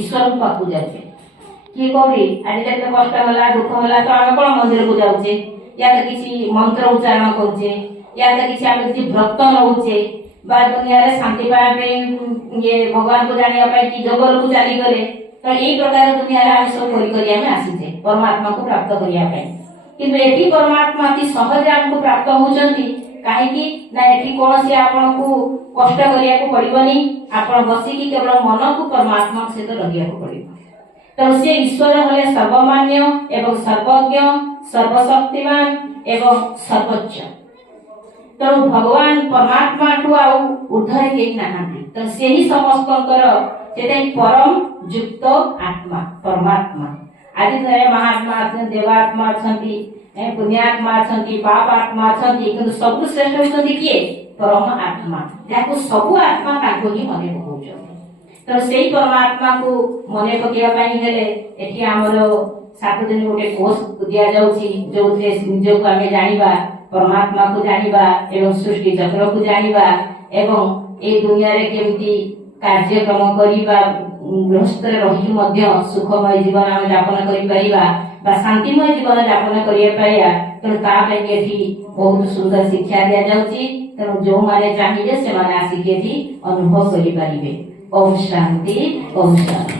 ईश्वर को पाकू जाचे किए कौड़ी आज केते कष्ट होला दुख होला तो आमे कोन मंदिर को जाउचे या तो किसी मंत्र उच्चारण करूचे या तो किसी आमे किसी व्रत रहउचे बा दुनिया रे शांति पाए पे ये भगवान को जानिया पाए कि जंगल को चली गले तो एई प्रकार दुनिया रे आमे सब करी करी आमे आसीचे परमात्मा को प्राप्त करिया पाए किंतु एठी परमात्मा अति सहज हमको प्राप्त होउचंती काहे कि ना एठी कोन से आपन को कष्ट करिया को पड़िबनी आपन बसी कि केवल मन को परमात्मा से तो रहिया को पड़िबो तो से ईश्वर हले सर्वमान्य एवं सर्वज्ञ सर्वशक्तिमान एवं सर्वोच्च तो भगवान परमात्मा को आउ उद्धर के नाहांती तो से ही समस्तकर सेते परम युक्त आत्मा परमात्मा आदि धरे महात्मा अछन देवात्मा अछंती पुण्यात्मा अछंती पाप आत्मा अछंती किंतु सब श्रेष्ठ होछंती किए परम आत्मा जाको सब आत्मा ताको ही मने पकाउछन तो सेही परमात्मा को मने पकिया पई हेले एठी हमरो 7 दिन गोटे कोर्स दिया जाउची जो थे निजो को हमें जानिबा परमात्मा को जानिबा एवं सृष्टि चक्र को जानिबा एवं ए दुनिया रे केमती कार्यक्रम करिबा गृहस्थ रही मध्य सुखमय जीवन आम यापन करि परिबा बा शांतिमय जीवन यापन करिया पाया तो ता पे एठी बहुत सुंदर शिक्षा दिया जाउची तो जो माने चाहिए से माने आसी के अनुभव करि परिबे ओम शांति ओम शांति।